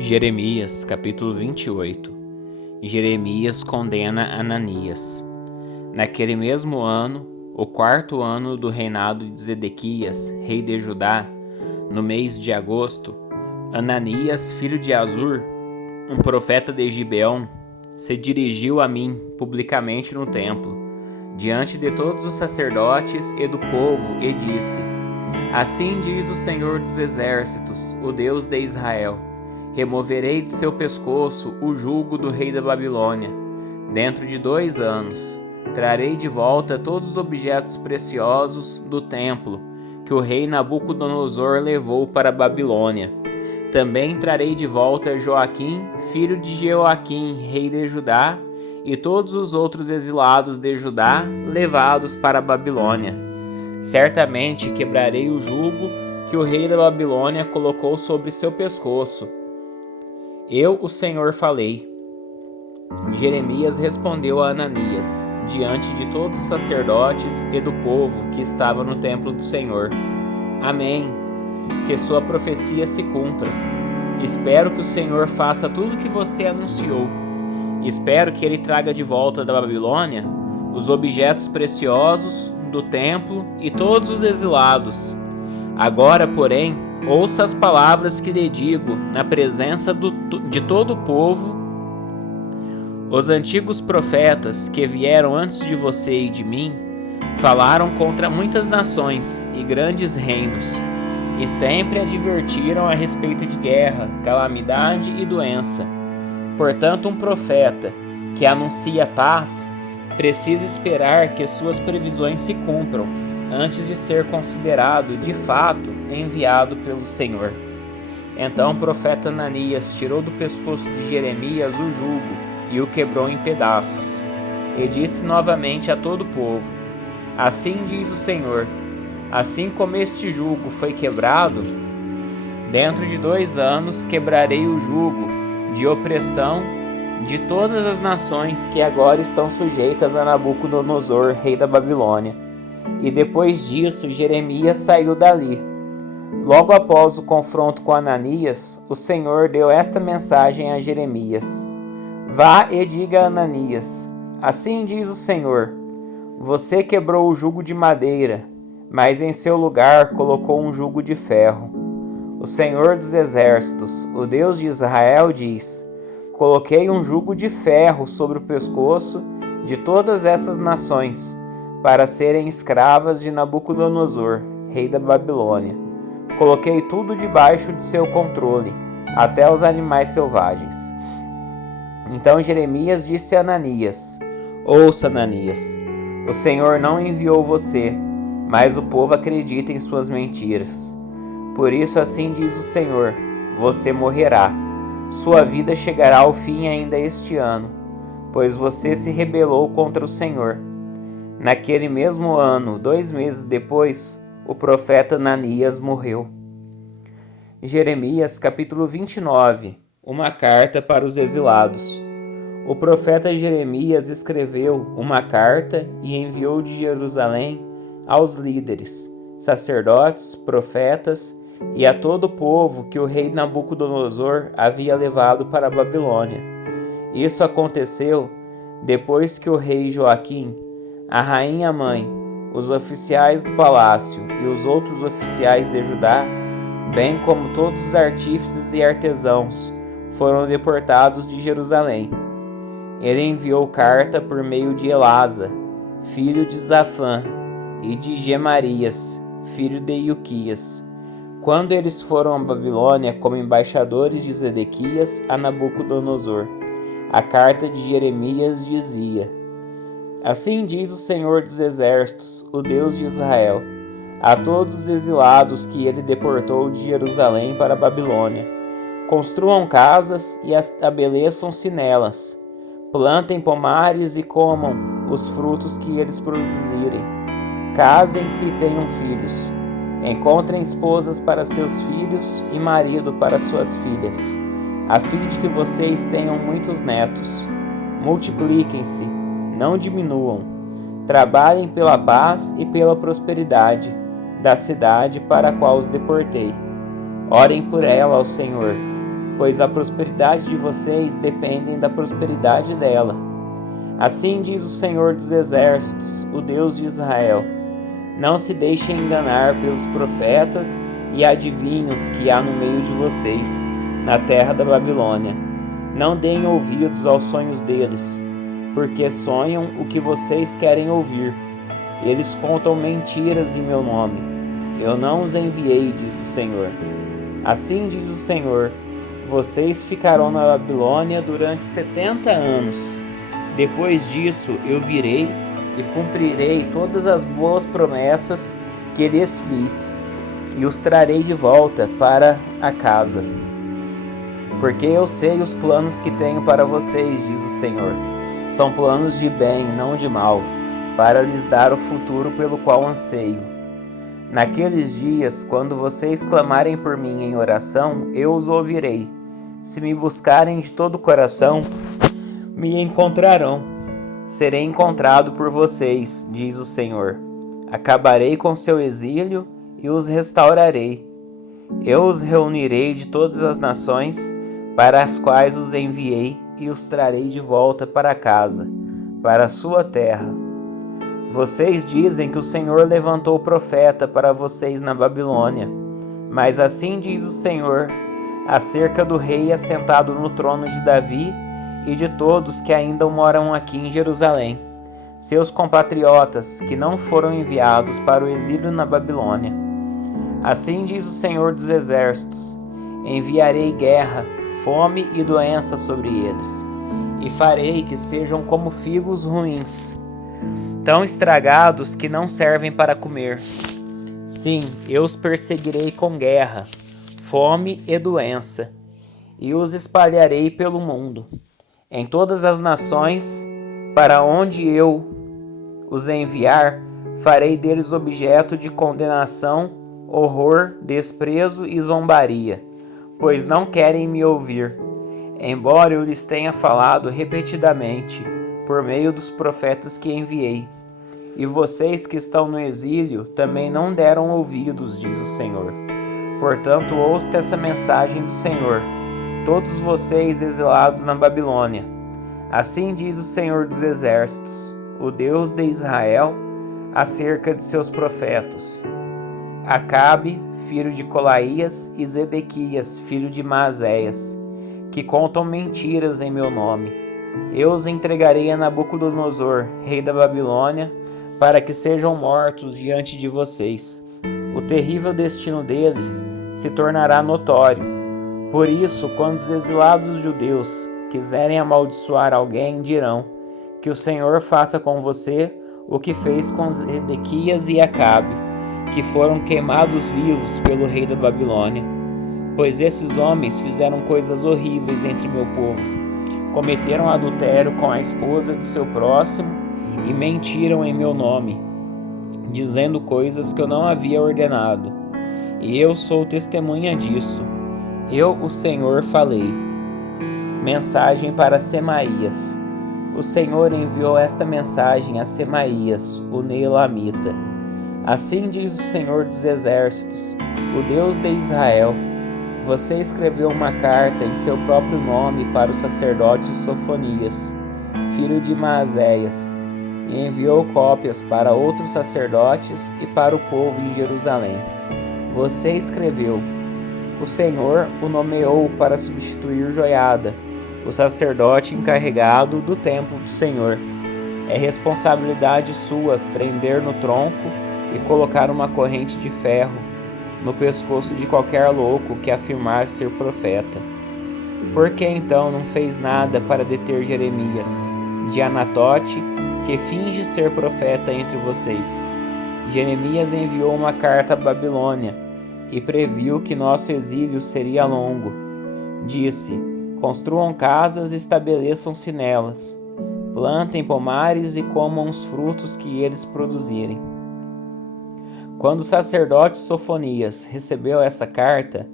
Jeremias, capítulo 28. Jeremias condena Ananias. Naquele mesmo ano, o 4º ano do reinado de Zedequias, rei de Judá, no mês de agosto, Ananias, filho de Azur, um profeta de Gibeão, se dirigiu a mim publicamente no templo, diante de todos os sacerdotes e do povo, e disse: Assim diz o Senhor dos Exércitos, o Deus de Israel: removerei de seu pescoço o jugo do rei da Babilônia. Dentro de 2 anos, trarei de volta todos os objetos preciosos do templo que o rei Nabucodonosor levou para a Babilônia. Também trarei de volta Joaquim, filho de Jeoaquim, rei de Judá, e todos os outros exilados de Judá levados para a Babilônia. Certamente quebrarei o jugo que o rei da Babilônia colocou sobre seu pescoço. Eu, o Senhor, falei. Jeremias respondeu a Ananias, diante de todos os sacerdotes e do povo que estava no templo do Senhor: Amém. Que sua profecia se cumpra. Espero que o Senhor faça tudo o que você anunciou. Espero que ele traga de volta da Babilônia os objetos preciosos do templo e todos os exilados. Agora, porém, ouça as palavras que lhe digo na presença de todo o povo. Os antigos profetas que vieram antes de você e de mim falaram contra muitas nações e grandes reinos, e sempre advertiram a respeito de guerra, calamidade e doença. Portanto, um profeta que anuncia paz precisa esperar que suas previsões se cumpram antes de ser considerado, de fato, enviado pelo Senhor. Então o profeta Ananias tirou do pescoço de Jeremias o jugo e o quebrou em pedaços. E disse novamente a todo o povo: Assim diz o Senhor: assim como este jugo foi quebrado, dentro de 2 anos quebrarei o jugo de opressão de todas as nações que agora estão sujeitas a Nabucodonosor, rei da Babilônia. E depois disso, Jeremias saiu dali. Logo após o confronto com Ananias, o Senhor deu esta mensagem a Jeremias: Vá e diga a Ananias: assim diz o Senhor: você quebrou o jugo de madeira, mas em seu lugar colocou um jugo de ferro. O Senhor dos Exércitos, o Deus de Israel, diz: coloquei um jugo de ferro sobre o pescoço de todas essas nações, para serem escravas de Nabucodonosor, rei da Babilônia. Coloquei tudo debaixo de seu controle, até os animais selvagens. Então Jeremias disse a Ananias: ouça, Ananias, o Senhor não enviou você, mas o povo acredita em suas mentiras. Por isso assim diz o Senhor: você morrerá. Sua vida chegará ao fim ainda este ano, pois você se rebelou contra o Senhor. Naquele mesmo ano, 2 meses depois, o profeta Ananias morreu. Jeremias, capítulo 29. Uma carta para os exilados. O profeta Jeremias escreveu uma carta e enviou de Jerusalém aos líderes, sacerdotes, profetas e a todo o povo que o rei Nabucodonosor havia levado para a Babilônia. Isso aconteceu depois que o rei Joaquim, a rainha mãe, os oficiais do palácio e os outros oficiais de Judá, bem como todos os artífices e artesãos, foram deportados de Jerusalém. Ele enviou carta por meio de Elasa, filho de Zafã, e de Gemarias, filho de Ilquias, quando eles foram à Babilônia como embaixadores de Zedequias a Nabucodonosor. A carta de Jeremias dizia: assim diz o Senhor dos Exércitos, o Deus de Israel, a todos os exilados que ele deportou de Jerusalém para a Babilônia: construam casas e estabeleçam-se nelas. Plantem pomares e comam os frutos que eles produzirem. Casem-se e tenham filhos. Encontrem esposas para seus filhos e marido para suas filhas, a fim de que vocês tenham muitos netos. Multipliquem-se, não diminuam. Trabalhem pela paz e pela prosperidade da cidade para a qual os deportei. Orem por ela ao Senhor, pois a prosperidade de vocês depende da prosperidade dela. Assim diz o Senhor dos Exércitos, o Deus de Israel: não se deixem enganar pelos profetas e adivinhos que há no meio de vocês, na terra da Babilônia. Não deem ouvidos aos sonhos deles, porque sonham o que vocês querem ouvir. Eles contam mentiras em meu nome. Eu não os enviei, diz o Senhor. Assim diz o Senhor: vocês ficarão na Babilônia durante 70 anos. Depois disso eu virei e cumprirei todas as boas promessas que lhes fiz, e os trarei de volta para a casa. Porque eu sei os planos que tenho para vocês, diz o Senhor. São planos de bem, não de mal, para lhes dar o futuro pelo qual anseio. Naqueles dias, quando vocês clamarem por mim em oração, eu os ouvirei. Se me buscarem de todo o coração, me encontrarão. Serei encontrado por vocês, diz o Senhor. Acabarei com seu exílio e os restaurarei. Eu os reunirei de todas as nações para as quais os enviei e os trarei de volta para casa, para a sua terra. Vocês dizem que o Senhor levantou profeta para vocês na Babilônia, mas assim diz o Senhor acerca do rei assentado no trono de Davi e de todos que ainda moram aqui em Jerusalém, seus compatriotas que não foram enviados para o exílio na Babilônia. Assim diz o Senhor dos Exércitos: enviarei guerra, fome e doença sobre eles, e farei que sejam como figos ruins, tão estragados que não servem para comer. Sim, eu os perseguirei com guerra, fome e doença, e os espalharei pelo mundo, em todas as nações para onde eu os enviar. Farei deles objeto de condenação, horror, desprezo e zombaria, pois não querem me ouvir, embora eu lhes tenha falado repetidamente por meio dos profetas que enviei. E vocês que estão no exílio também não deram ouvidos, diz o Senhor. Portanto, ouça essa mensagem do Senhor, todos vocês exilados na Babilônia. Assim diz o Senhor dos Exércitos, o Deus de Israel, acerca de seus profetas: Acabe, filho de Colaías, e Zedequias, filho de Maazéias, que contam mentiras em meu nome. Eu os entregarei a Nabucodonosor, rei da Babilônia, para que sejam mortos diante de vocês. O terrível destino deles se tornará notório. Por isso, quando os exilados judeus quiserem amaldiçoar alguém, dirão: que o Senhor faça com você o que fez com Zedequias e Acabe, que foram queimados vivos pelo rei da Babilônia. Pois esses homens fizeram coisas horríveis entre meu povo. Cometeram adultério com a esposa de seu próximo e mentiram em meu nome, dizendo coisas que eu não havia ordenado. E eu sou testemunha disso. Eu, o Senhor, falei. Mensagem para Semaías. O Senhor enviou esta mensagem a Semaías, o Neelamita. Assim diz o Senhor dos Exércitos, o Deus de Israel: você escreveu uma carta em seu próprio nome para o sacerdote Sofonias, filho de Maazéias, e enviou cópias para outros sacerdotes e para o povo em Jerusalém. Você escreveu: o Senhor o nomeou para substituir Joiada, o sacerdote encarregado do templo do Senhor. É responsabilidade sua prender no tronco e colocar uma corrente de ferro no pescoço de qualquer louco que afirmar ser profeta. Por que então não fez nada para deter Jeremias, de Anatote, que finge ser profeta entre vocês? Jeremias enviou uma carta à Babilônia e previu que nosso exílio seria longo. Disse: construam casas e estabeleçam-se nelas. Plantem pomares e comam os frutos que eles produzirem. Quando o sacerdote Sofonias recebeu essa carta,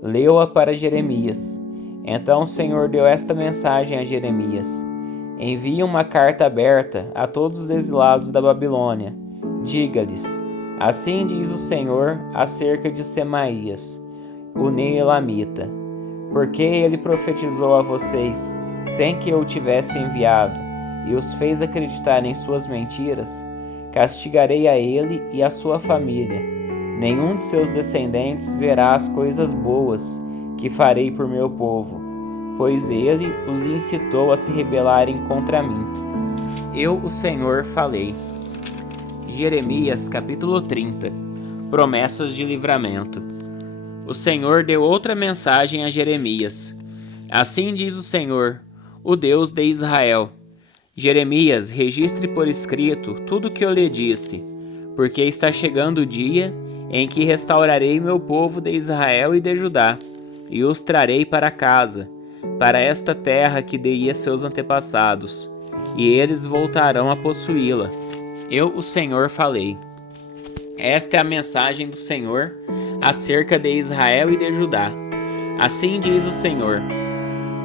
leu-a para Jeremias. Então o Senhor deu esta mensagem a Jeremias: envie uma carta aberta a todos os exilados da Babilônia. Diga-lhes: assim diz o Senhor acerca de Semaías, o Neelamita: Porque ele profetizou a vocês sem que eu o tivesse enviado e os fez acreditar em suas mentiras, castigarei a ele e a sua família. Nenhum de seus descendentes verá as coisas boas que farei por meu povo, pois ele os incitou a se rebelarem contra mim. Eu, o Senhor, falei. Jeremias, capítulo 30. Promessas de livramento. O Senhor deu outra mensagem a Jeremias. Assim diz o Senhor, o Deus de Israel: Jeremias, registre por escrito tudo o que eu lhe disse, porque está chegando o dia em que restaurarei meu povo de Israel e de Judá, e os trarei para casa, para esta terra que dei a seus antepassados, e eles voltarão a possuí-la. Eu, o Senhor, falei. Esta é a mensagem do Senhor acerca de Israel e de Judá. Assim diz o Senhor: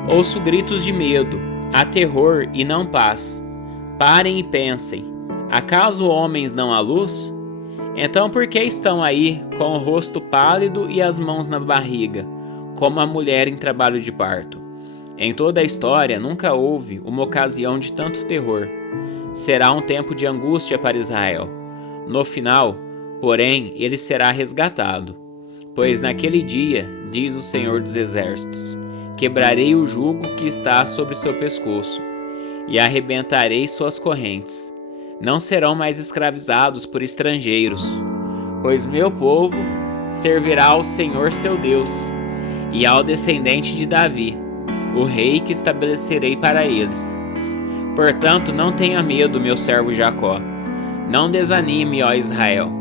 ouço gritos de medo, há terror e não paz. Parem e pensem: acaso homens não há luz? Então por que estão aí com o rosto pálido e as mãos na barriga, como a mulher em trabalho de parto? Em toda a história nunca houve uma ocasião de tanto terror. Será um tempo de angústia para Israel. No final, porém, ele será resgatado. Pois naquele dia, diz o Senhor dos Exércitos, quebrarei o jugo que está sobre seu pescoço e arrebentarei suas correntes. Não serão mais escravizados por estrangeiros, pois meu povo servirá ao Senhor seu Deus e ao descendente de Davi, o rei que estabelecerei para eles. Portanto, não tenha medo, meu servo Jacó. Não desanime, ó Israel,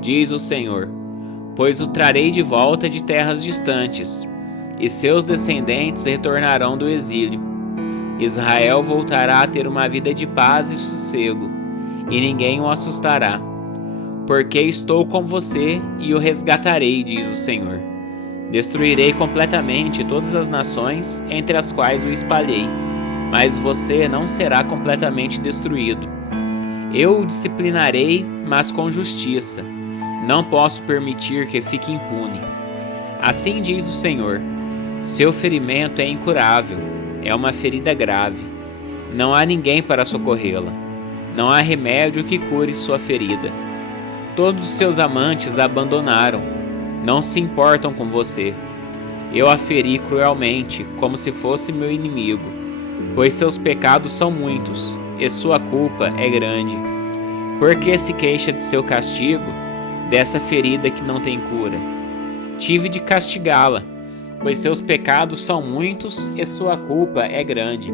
diz o Senhor, pois o trarei de volta de terras distantes, e seus descendentes retornarão do exílio. Israel voltará a ter uma vida de paz e sossego, e ninguém o assustará. Porque estou com você e o resgatarei, diz o Senhor. Destruirei completamente todas as nações entre as quais o espalhei, mas você não será completamente destruído. Eu o disciplinarei, mas com justiça. Não posso permitir que fique impune. Assim diz o Senhor: seu ferimento é incurável, é uma ferida grave. Não há ninguém para socorrê-la. Não há remédio que cure sua ferida. Todos os seus amantes a abandonaram. Não se importam com você. Eu a feri cruelmente, como se fosse meu inimigo, pois seus pecados são muitos, e sua culpa é grande. Por que se queixa de seu castigo, dessa ferida que não tem cura? Tive de castigá-la, pois seus pecados são muitos e sua culpa é grande.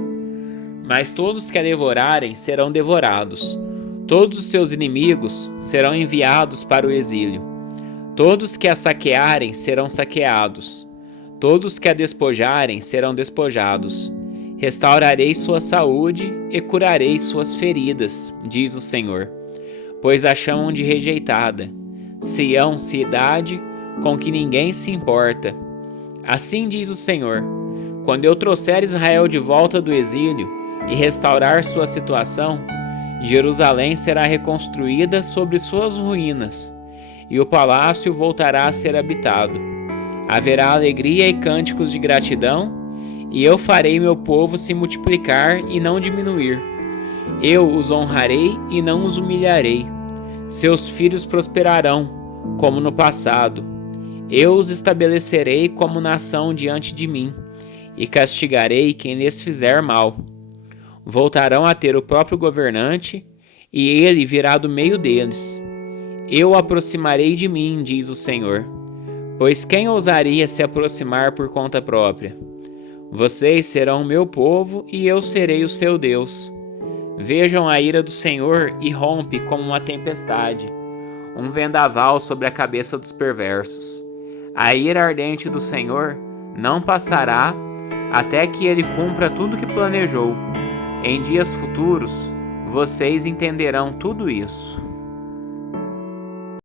Mas todos que a devorarem serão devorados. Todos os seus inimigos serão enviados para o exílio. Todos que a saquearem serão saqueados. Todos que a despojarem serão despojados. Restaurarei sua saúde e curarei suas feridas, diz o Senhor, pois a chamam de rejeitada, Sião, cidade com que ninguém se importa. Assim diz o Senhor: quando eu trouxer Israel de volta do exílio e restaurar sua situação, Jerusalém será reconstruída sobre suas ruínas, e o palácio voltará a ser habitado. Haverá alegria e cânticos de gratidão, e eu farei meu povo se multiplicar e não diminuir. Eu os honrarei e não os humilharei. Seus filhos prosperarão, como no passado. Eu os estabelecerei como nação diante de mim, e castigarei quem lhes fizer mal. Voltarão a ter o próprio governante, e ele virá do meio deles. Eu o aproximarei de mim, diz o Senhor, pois quem ousaria se aproximar por conta própria? Vocês serão meu povo e eu serei o seu Deus. Vejam a ira do Senhor e rompe como uma tempestade, um vendaval sobre a cabeça dos perversos. A ira ardente do Senhor não passará até que ele cumpra tudo que planejou. Em dias futuros, vocês entenderão tudo isso.